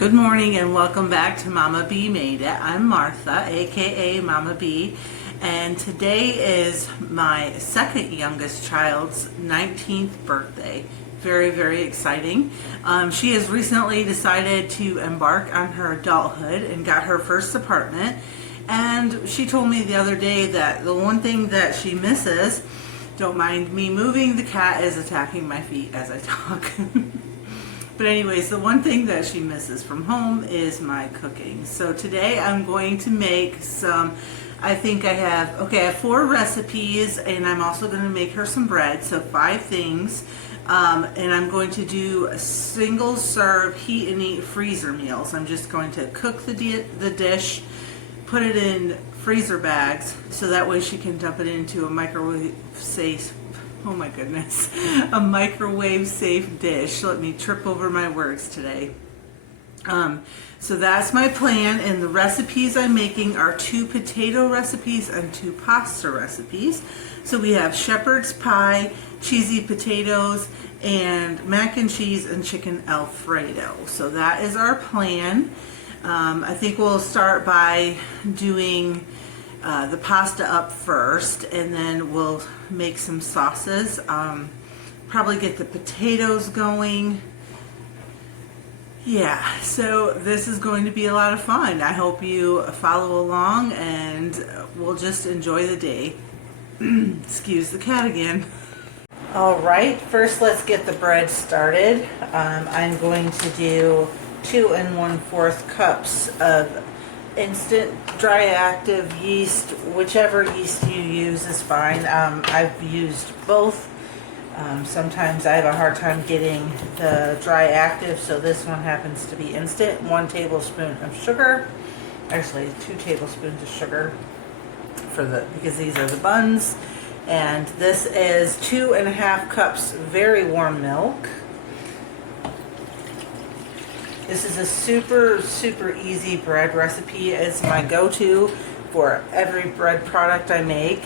Good morning and welcome back to Mama B Made It. I'm Martha, aka Mama B, and today is my second youngest child's 19th birthday. Very, very exciting. She has recently decided to embark on her adulthood and got her first apartment. And she told me the other day that the one thing that she misses, don't mind me moving, the cat is attacking my feet as I talk. But anyways, the one thing that she misses from home is my cooking. So today I'm going to make some, I have 4 recipes, and I'm also going to make her some bread, so 5 things. And I'm going to do single serve heat and eat freezer meals. I'm just going to cook the dish, put it in freezer bags, so that way she can dump it into a microwave safe, oh my goodness, a microwave safe dish. Let me trip over my words today. So that's my plan, and the recipes I'm making are 2 potato recipes and 2 pasta recipes. So we have shepherd's pie, cheesy potatoes, and mac and cheese and chicken Alfredo. So that is our plan. I think we'll start by doing the pasta up first, and then we'll make some sauces. Probably get the potatoes going. Yeah, so this is going to be a lot of fun. I hope you follow along, and we'll just enjoy the day. Excuse the cat again. Alright, first let's get the bread started. I'm going to do 2 1/4 cups of instant dry active yeast. Whichever yeast you use is fine. I've used both. Sometimes I have a hard time getting the dry active, so this one happens to be instant. 1 tablespoon of sugar, actually 2 tablespoons of sugar because these are the buns. And this is 2 1/2 cups very warm milk. This is a super easy bread recipe. It's my go-to for every bread product I make.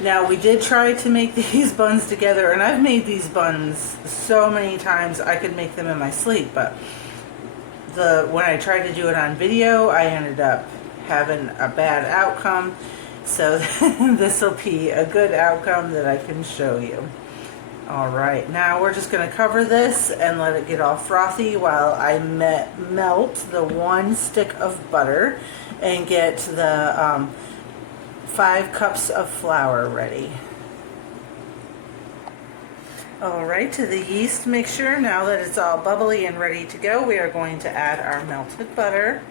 Now we did try to make these buns together, and I've made these buns so many times I could make them in my sleep, but when I tried to do it on video, I ended up having a bad outcome. So this will be a good outcome that I can show you. Alright, now we're just going to cover this and let it get all frothy while I melt the 1 stick of butter and get the 5 cups of flour ready. Alright, to the yeast mixture, now that it's all bubbly and ready to go, we are going to add our melted butter.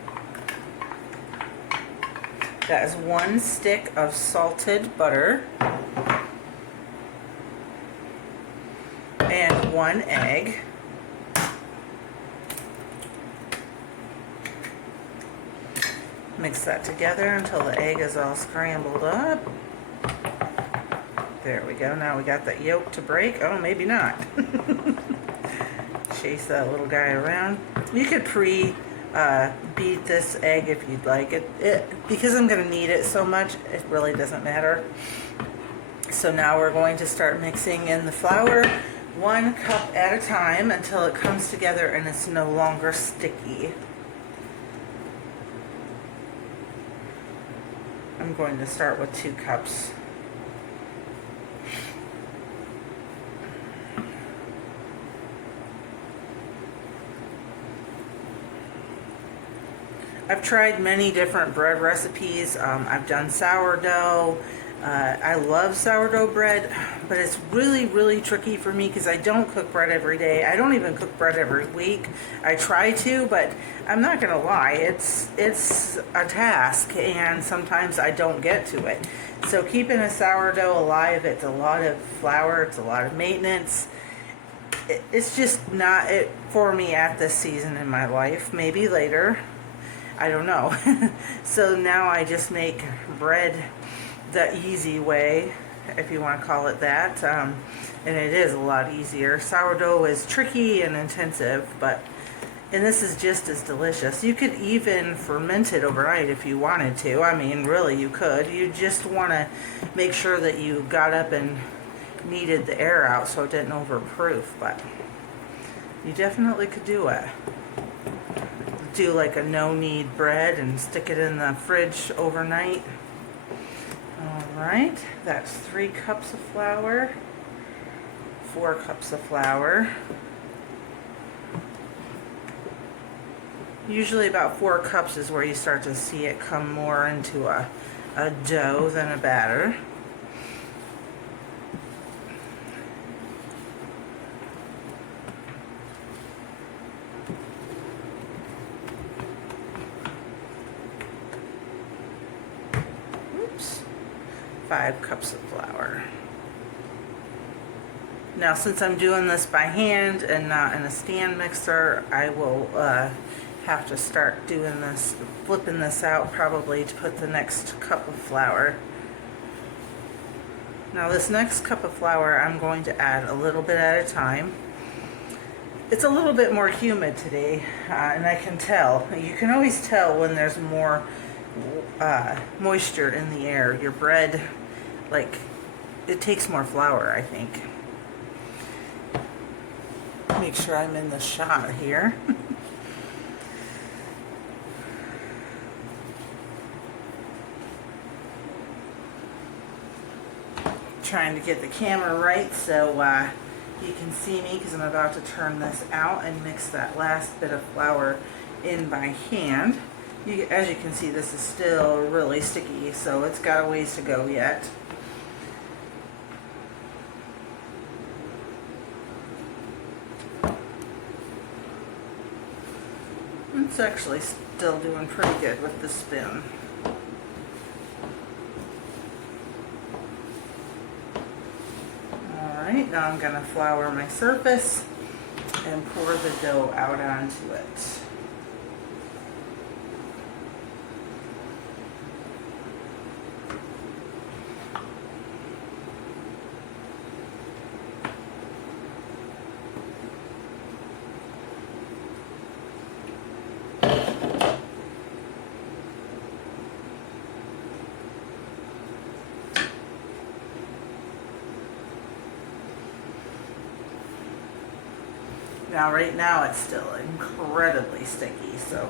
That is 1 stick of salted butter. And 1 egg. Mix that together until the egg is all scrambled up. There we go. Now we got that yolk to break. Oh, maybe not. Chase that little guy around. You could beat this egg if you'd like. Because I'm going to need it so much, it really doesn't matter. So now we're going to start mixing in the flour 1 cup at a time until it comes together and it's no longer sticky. I'm going to start with 2 cups. I've tried many different bread recipes. I've done sourdough. I love sourdough bread, but it's really tricky for me because I don't cook bread every day. I don't even cook bread every week. I try to, but I'm not gonna lie, it's a task, and sometimes I don't get to it. So keeping a sourdough alive, it's a lot of flour, it's a lot of maintenance. It's just not it for me at this season in my life. Maybe later, I don't know. So now I just make bread the easy way, if you want to call it that, and it is a lot easier. Sourdough is tricky and intensive, and this is just as delicious. You could even ferment it overnight if you wanted to. I mean, really, you could. You just want to make sure that you got up and kneaded the air out so it didn't overproof, but you definitely could do it. do like a no-knead bread and stick it in the fridge overnight. Alright, that's 3 cups of flour, 4 cups of flour. Usually about 4 cups is where you start to see it come more into a dough than a batter. Oops. 5 cups of flour. Now, since I'm doing this by hand and not in a stand mixer, I will have to start doing this, flipping this out probably to put the next cup of flour. Now this next cup of flour I'm going to add a little bit at a time. It's a little bit more humid today, and I can tell. You can always tell when there's more moisture in the air. Your bread, like, it takes more flour, I think. Make sure I'm in the shot here. Trying to get the camera right so you can see me, because I'm about to turn this out and mix that last bit of flour in by hand. As you can see, this is still really sticky, so it's got a ways to go yet. It's actually still doing pretty good with the spoon. Alright, now I'm going to flour my surface and pour the dough out onto it. Now right now it's still incredibly sticky, so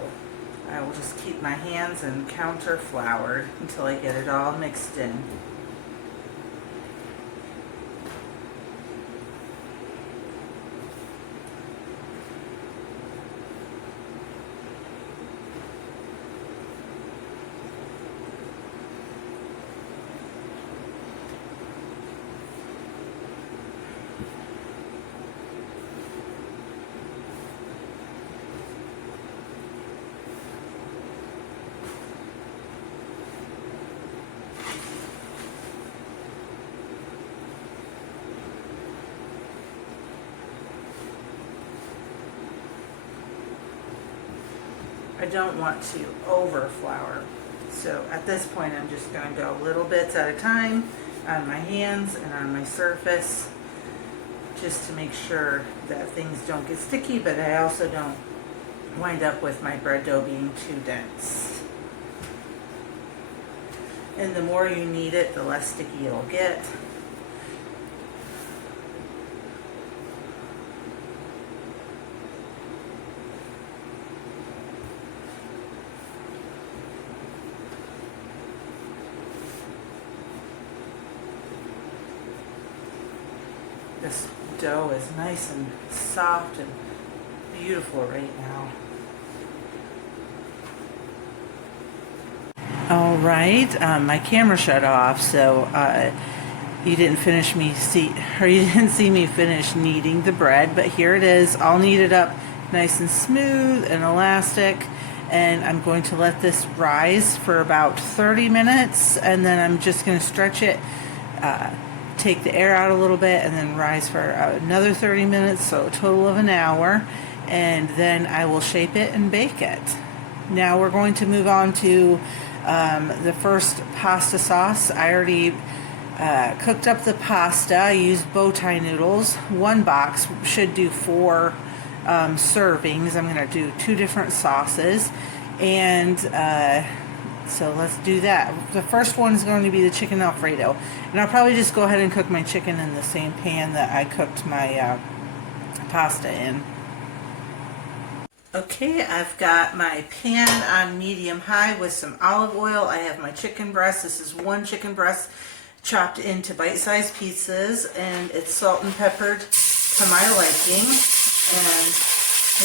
I will just keep my hands and counter floured until I get it all mixed in. I don't want to over flour, so at this point I'm just going to go little bits at a time on my hands and on my surface, just to make sure that things don't get sticky, but I also don't wind up with my bread dough being too dense. And the more you knead it, the less sticky it'll get. This dough is nice and soft and beautiful right now. All right, my camera shut off, so you didn't see me finish kneading the bread. But here it is, all kneaded up, nice and smooth and elastic. And I'm going to let this rise for about 30 minutes, and then I'm just going to stretch it. Take the air out a little bit and then rise for another 30 minutes, so a total of an hour, and then I will shape it and bake it. Now we're going to move on to the first pasta sauce. I already cooked up the pasta. I used bow tie noodles. One box should do 4 servings. I'm going to do 2 different sauces, and so let's do that. The first one is going to be the chicken Alfredo. And I'll probably just go ahead and cook my chicken in the same pan that I cooked my pasta in. Okay, I've got my pan on medium-high with some olive oil. I have my chicken breast. This is one chicken breast chopped into bite-sized pieces, and it's salt and peppered to my liking. And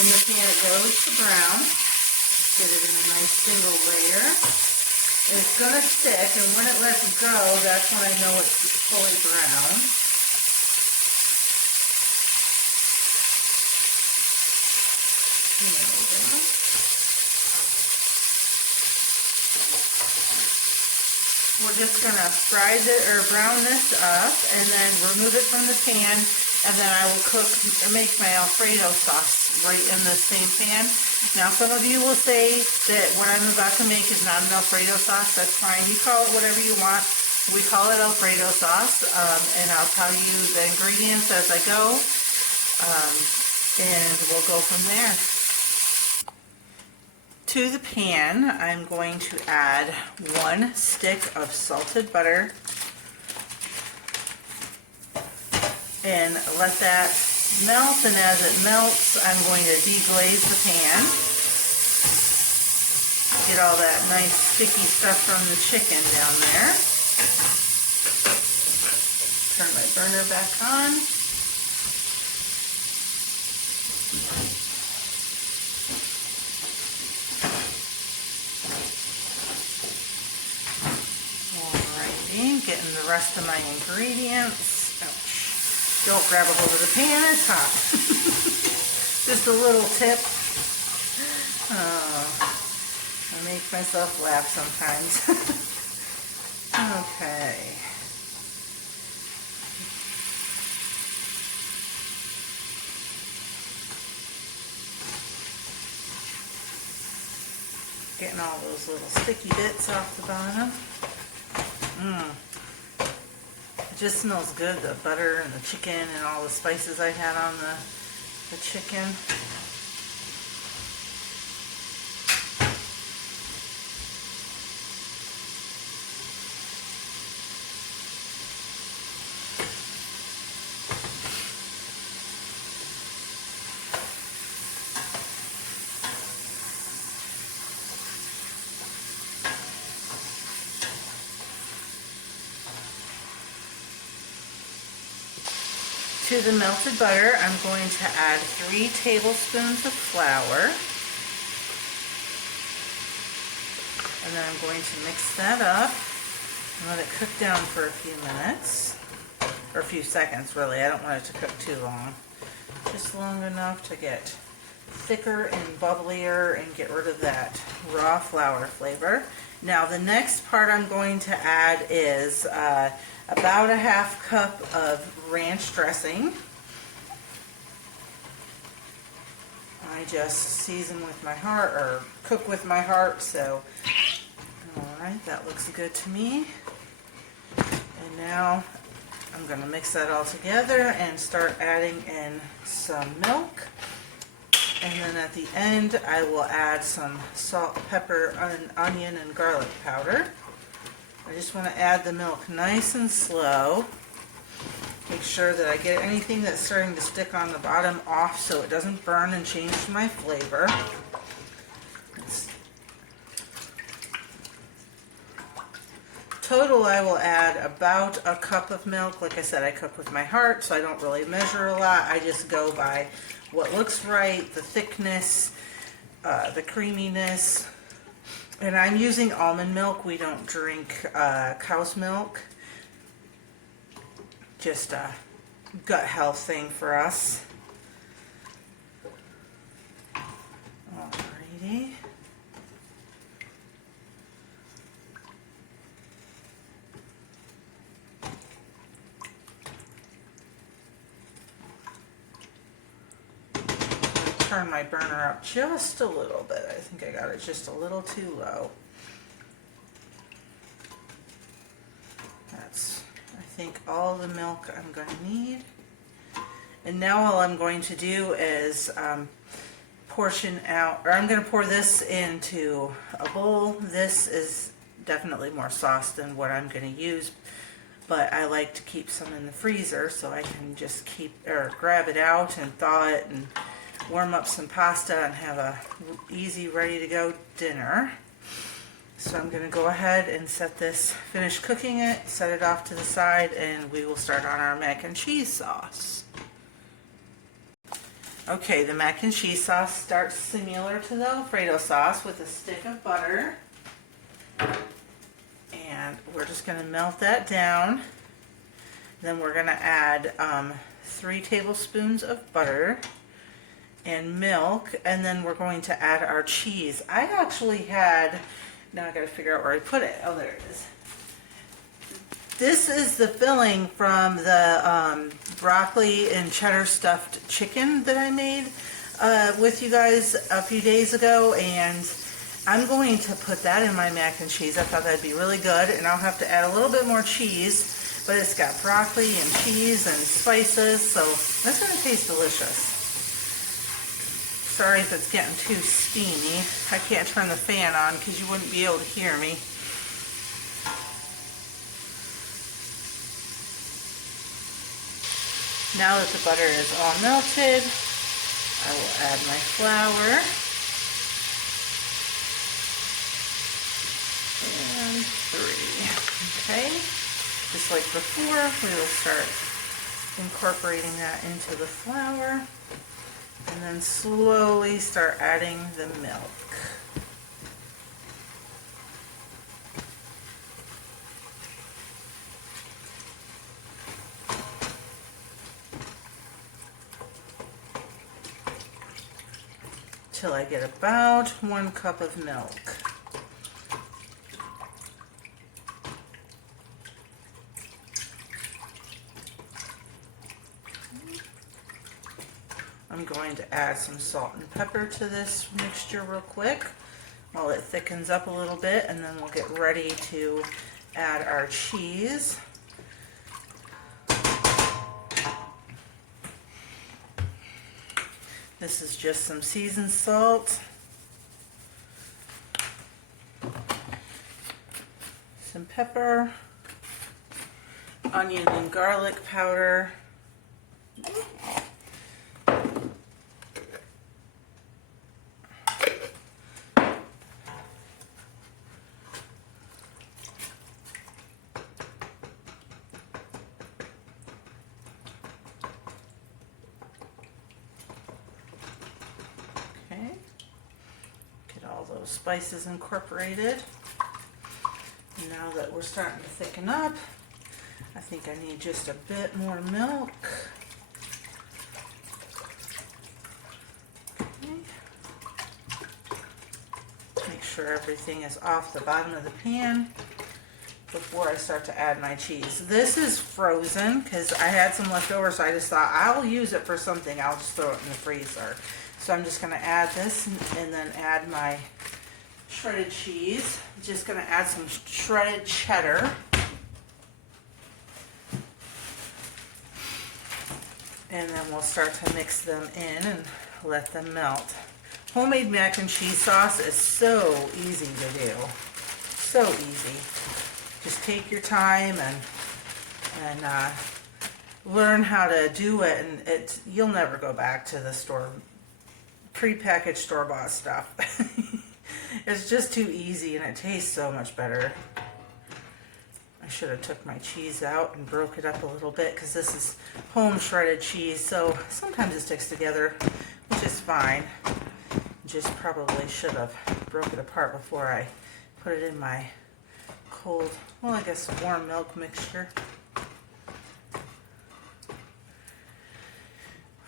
in the pan it goes to brown. Get it in a nice single layer. It's going to stick, and when it lets go, that's when I know it's fully brown. There we go. We're just going to fry it or brown this up and then remove it from the pan, and then I will make my Alfredo sauce right in the same pan. Now some of you will say that what I'm about to make is not an Alfredo sauce. That's fine. You call it whatever you want. We call it Alfredo sauce, and I'll tell you the ingredients as I go, and we'll go from there. To the pan, I'm going to add 1 stick of salted butter and let that melt, and as it melts, I'm going to deglaze the pan. Get all that nice sticky stuff from the chicken down there. Turn my burner back on. Getting the rest of my ingredients. Ouch. Don't grab a hold of the pan, it's hot. Just a little tip. I make myself laugh sometimes. Okay. Getting all those little sticky bits off the bottom. It just smells good, the butter and the chicken and all the spices I had on the chicken. To the melted butter, I'm going to add 3 tablespoons of flour. And then I'm going to mix that up and let it cook down for a few minutes. Or a few seconds, really. I don't want it to cook too long. Just long enough to get thicker and bubblier and get rid of that raw flour flavor. Now the next part I'm going to add is about a half cup of ranch dressing. I just season with my heart, or cook with my heart, so alright, that looks good to me. And now I'm going to mix that all together and start adding in some milk. And then at the end I will add some salt, pepper, onion, and garlic powder. I just want to add the milk nice and slow. Make sure that I get anything that's starting to stick on the bottom off so it doesn't burn and change my flavor. Total, I will add about a cup of milk. Like I said, I cook with my heart, so I don't really measure a lot. I just go by what looks right, the thickness, the creaminess. And I'm using almond milk. We don't drink cow's milk. Just a gut health thing for us. Alrighty. Turn my burner up just a little bit. I think I got it just a little too low. That's, I think, all the milk I'm going to need. And now all I'm going to do is portion out, or I'm going to pour this into a bowl. This is definitely more sauce than what I'm going to use, but I like to keep some in the freezer so I can just keep, or grab it out and thaw it and warm up some pasta and have a easy, ready to go dinner. So I'm going to go ahead and finish cooking it, set it off to the side, and we will start on our mac and cheese sauce. Okay, the mac and cheese sauce starts similar to the Alfredo sauce with a stick of butter. And we're just going to melt that down. Then we're going to add 3 tablespoons of butter and milk, and then we're going to add our cheese. I actually had, now I got to figure out where I put it. Oh, there it is. This is the filling from the broccoli and cheddar stuffed chicken that I made with you guys a few days ago, and I'm going to put that in my mac and cheese. I thought that'd be really good, and I'll have to add a little bit more cheese, but it's got broccoli and cheese and spices, so that's going to taste delicious. Sorry if it's getting too steamy. I can't turn the fan on because you wouldn't be able to hear me. Now that the butter is all melted, I will add my flour. And 3. Okay. Just like before, we will start incorporating that into the flour. And then slowly start adding the milk. Till I get about 1 cup of milk. I'm going to add some salt and pepper to this mixture real quick while it thickens up a little bit, and then we'll get ready to add our cheese. This is just some seasoned salt, some pepper, onion and garlic powder, those spices incorporated. And now that we're starting to thicken up, I think I need just a bit more milk. Okay. Make sure everything is off the bottom of the pan before I start to add my cheese. This is frozen because I had some left over, so I just thought I'll use it for something. I'll just throw it in the freezer. So I'm just going to add this and then add my shredded cheese. Just going to add some shredded cheddar. And then we'll start to mix them in and let them melt. Homemade mac and cheese sauce is so easy to do. So easy. Just take your time and learn how to do it, and you'll never go back to the store, prepackaged store-bought stuff. It's just too easy and it tastes so much better. I should have took my cheese out and broke it up a little bit because this is home shredded cheese, so sometimes it sticks together, which is fine. Just probably should have broke it apart before I put it in my cold, well, I guess warm milk mixture.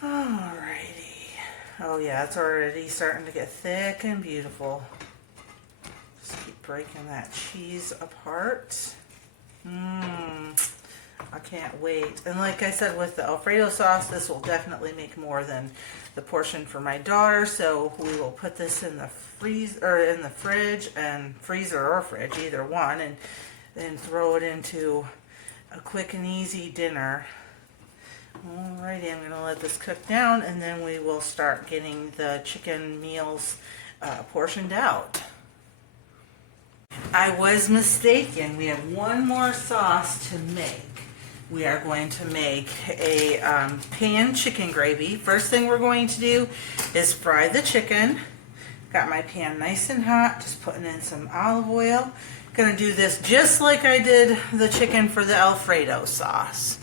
Alrighty. Oh yeah, it's already starting to get thick and beautiful. Just keep breaking that cheese apart. I can't wait. And like I said, with the Alfredo sauce, this will definitely make more than the portion for my daughter. So we will put this in the fridge, and freezer or fridge, either one, and then throw it into a quick and easy dinner. Alrighty, I'm going to let this cook down, and then we will start getting the chicken meals portioned out. I was mistaken. We have one more sauce to make. we are going to make a pan chicken gravy. First thing we're going to do is fry the chicken. Got my pan nice and hot, just putting in some olive oil. Gonna do this just like I did the chicken for the Alfredo sauce.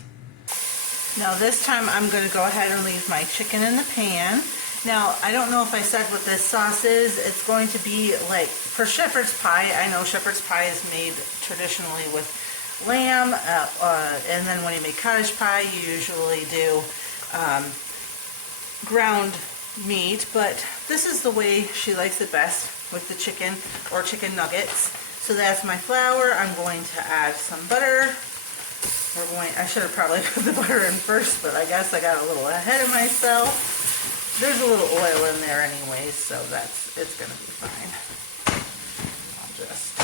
Now this time I'm gonna go ahead and leave my chicken in the pan. Now, I don't know if I said what this sauce is. It's going to be like, for shepherd's pie, I know shepherd's pie is made traditionally with lamb, and then when you make cottage pie, you usually do ground meat, but this is the way she likes it best with the chicken or chicken nuggets. So that's my flour. I'm going to add some butter. I should have probably put the butter in first, but I guess I got a little ahead of myself. There's a little oil in there anyways, so it's gonna be fine. I'll just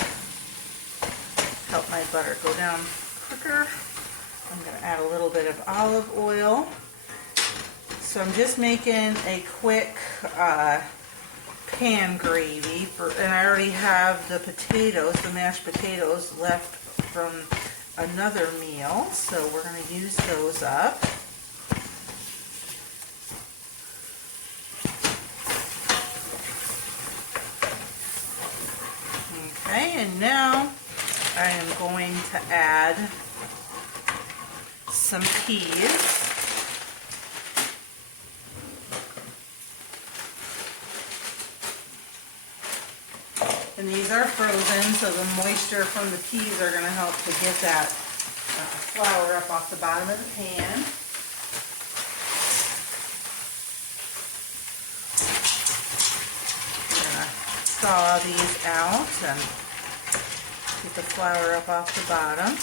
help my butter go down quicker. I'm gonna add a little bit of olive oil. So I'm just making a quick pan gravy, and I already have the potatoes, the mashed potatoes left from another meal, so we're gonna use those up. Okay, and now I am going to add some peas. And these are frozen, so the moisture from the peas are going to help to get that flour up off the bottom of the pan. Thaw these out and get the flour up off the bottom.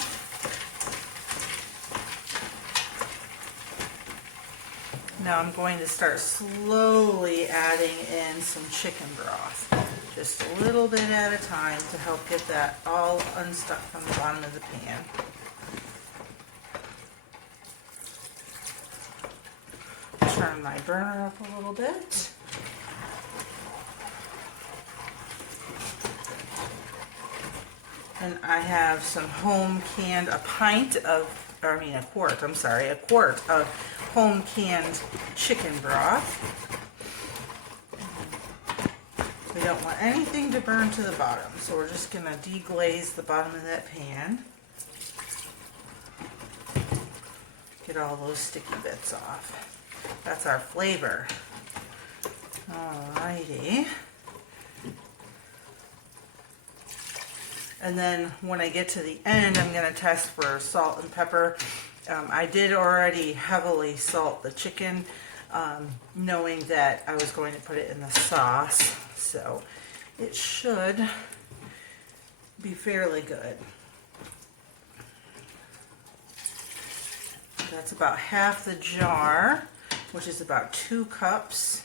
Now I'm going to start slowly adding in some chicken broth, just a little bit at a time to help get that all unstuck from the bottom of the pan. Turn my burner up a little bit. And I have some home canned, a quart of home canned chicken broth. We don't want anything to burn to the bottom, so we're just going to deglaze the bottom of that pan. Get all those sticky bits off. That's our flavor. Alrighty. And then when I get to the end, I'm going to test for salt and pepper. I did already heavily salt the chicken, knowing that I was going to put it in the sauce. So it should be fairly good. That's about half the jar, which is about 2 cups.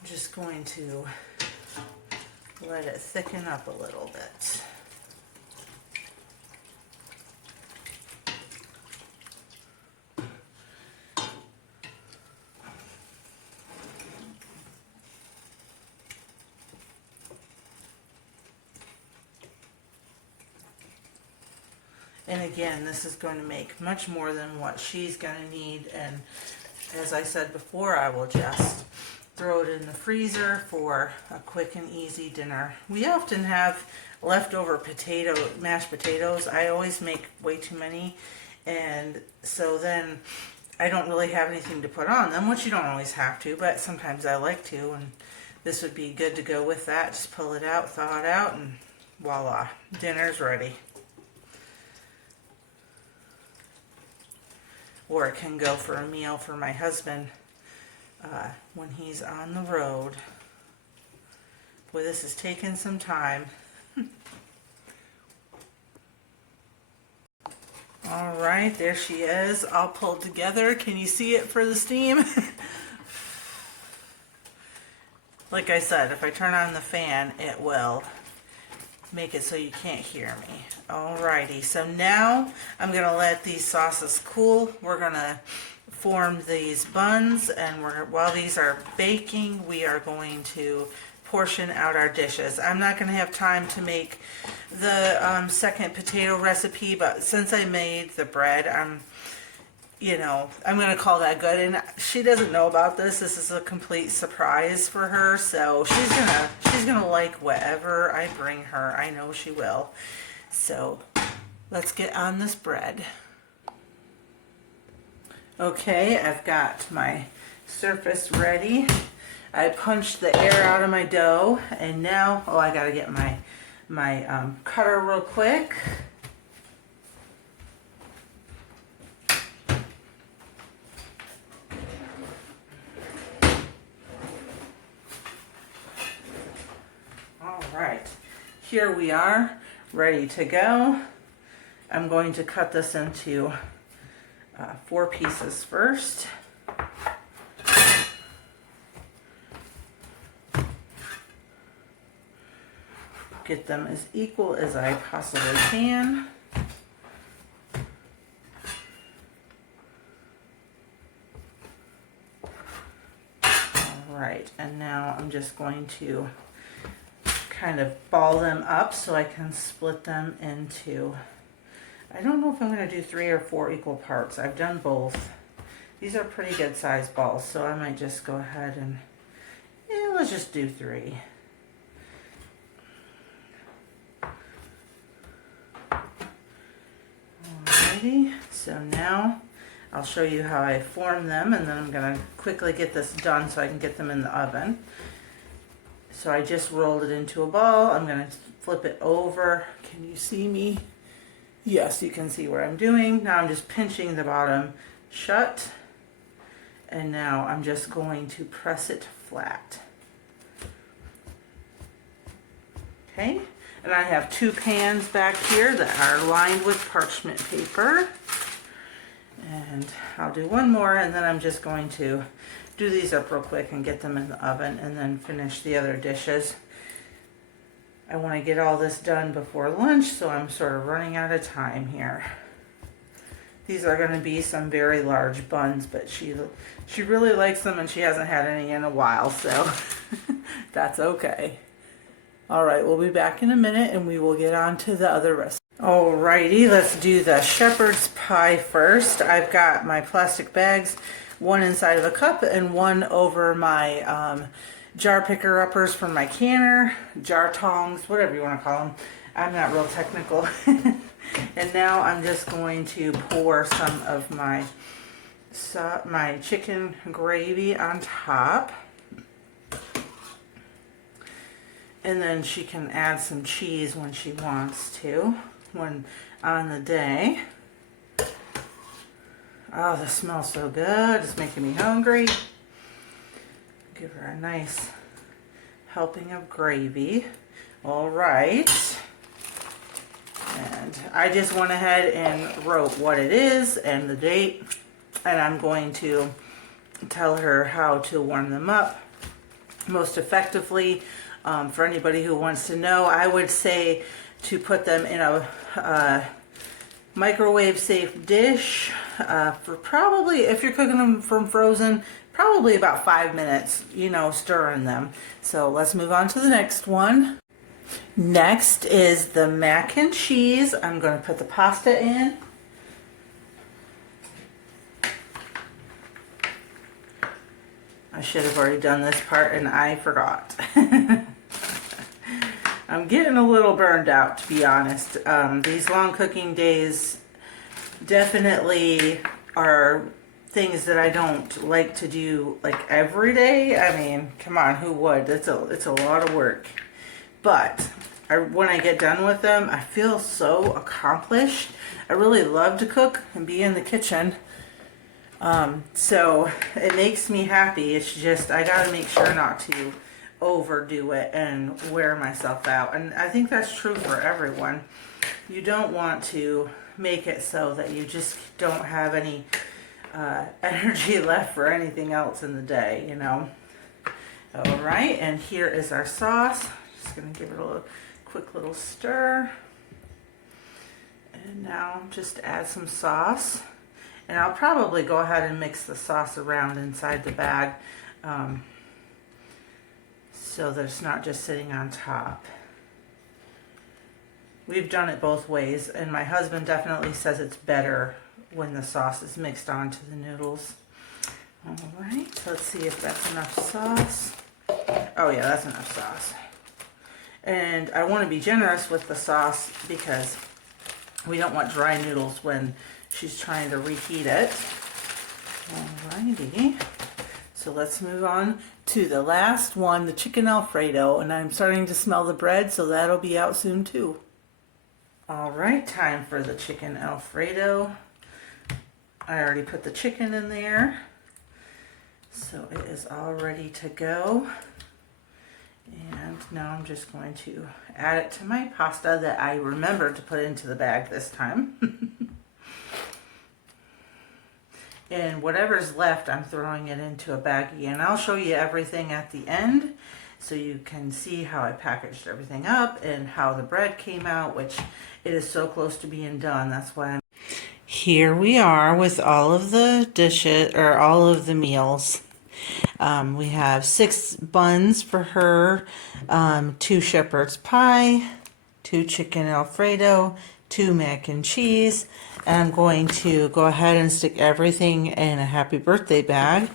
I'm just going to let it thicken up a little bit. And again, this is going to make much more than what she's going to need, and as I said before, I will just throw it in the freezer for a quick and easy dinner. We often have leftover mashed potatoes. I always make way too many, and so then I don't really have anything to put on them, which you don't always have to, but sometimes I like to, and this would be good to go with that. Just pull it out, thaw it out, and voila, dinner's ready. Or it can go for a meal for my husband when he's on the road. Boy, this has taken some time. All right, there she is, all pulled together. Can you see it for the steam? Like I said, if I turn on the fan, it will make it so you can't hear me. Alrighty, so now I'm going to let these sauces cool. We're going to form these buns, and while these are baking, we are going to portion out our dishes. I'm not going to have time to make the second potato recipe, but since I made the bread, I'm going to call that good. And she doesn't know about this. This is a complete surprise for her, so she's gonna like whatever I bring her. I know she will. So let's get on this bread. Okay, I've got my surface ready. I punched the air out of my dough, and now, I gotta get my cutter real quick. All right, here we are, ready to go. I'm going to cut this into 4 pieces first. Get them as equal as I possibly can. All right, and now I'm just going to kind of ball them up so I can split them into, I don't know if I'm going to do 3 or 4 equal parts. I've done both. These are pretty good sized balls, so I might just go ahead and, let's just do 3. Alrighty, so now I'll show you how I form them, and then I'm going to quickly get this done so I can get them in the oven. So I just rolled it into a ball. I'm going to flip it over. Can you see me? Yes, you can see what I'm doing. Now I'm just pinching the bottom shut, and now I'm just going to press it flat. Okay, and I have 2 pans back here that are lined with parchment paper. And I'll do one more, and then I'm just going to do these up real quick and get them in the oven, and then finish the other dishes. I want to get all this done before lunch, so I'm sort of running out of time here. These are going to be some very large buns, but she really likes them, and she hasn't had any in a while, so that's okay. Alright, we'll be back in a minute, and we will get on to the other recipe. Alrighty, let's do the shepherd's pie first. I've got my plastic bags, one inside of a cup and one over my jar picker uppers from my canner, jar tongs, whatever you want to call them. I'm not real technical. And now I'm just going to pour some of my chicken gravy on top. And then she can add some cheese when she wants to, on the day. Oh, this smells so good. It's making me hungry. Give her a nice helping of gravy. All right. And I just went ahead and wrote what it is and the date. And I'm going to tell her how to warm them up most effectively. For anybody who wants to know, I would say to put them in a microwave safe dish for probably, if you're cooking them from frozen, probably about 5 minutes, stirring them. So let's move on to the next one. Next is the mac and cheese. I'm going to put the pasta in. I should have already done this part and I forgot. I'm getting a little burned out, to be honest. These long cooking days definitely are things that I don't like to do like every day. I mean, come on, who would? It's a lot of work. But when I get done with them, I feel so accomplished. I really love to cook and be in the kitchen. So it makes me happy. It's just I gotta make sure not to overdo it and wear myself out. And I think that's true for everyone. You don't want to make it so that you just don't have any energy left for anything else in the day, All right, and here is our sauce. Just gonna give it a quick little stir. And now just add some sauce. And I'll probably go ahead and mix the sauce around inside the bag. so that it's not just sitting on top. We've done it both ways, and my husband definitely says it's better when the sauce is mixed onto the noodles. All right, so let's see if that's enough sauce. Oh yeah, that's enough sauce. And I want to be generous with the sauce because we don't want dry noodles when she's trying to reheat it. Alrighty, so let's move on to the last one, the chicken Alfredo, and I'm starting to smell the bread, so that'll be out soon too. Alright, time for the chicken Alfredo. I already put the chicken in there, so it is all ready to go. And now I'm just going to add it to my pasta that I remembered to put into the bag this time. And whatever's left, I'm throwing it into a baggie. And I'll show you everything at the end so you can see how I packaged everything up and how the bread came out, which it is so close to being done. That's why I'm... Here we are with all of the dishes, or all of the meals. We have 6 buns for her, 2 shepherd's pie, 2 chicken Alfredo, 2 mac and cheese, and I'm going to go ahead and stick everything in a happy birthday bag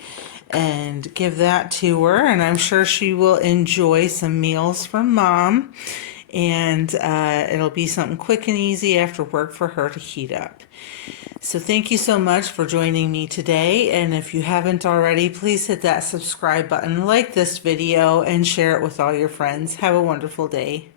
and give that to her, and I'm sure she will enjoy some meals from Mom, and it'll be something quick and easy after work for her to heat up. So thank you so much for joining me today, and if you haven't already, please hit that subscribe button, like this video, and share it with all your friends. Have a wonderful day.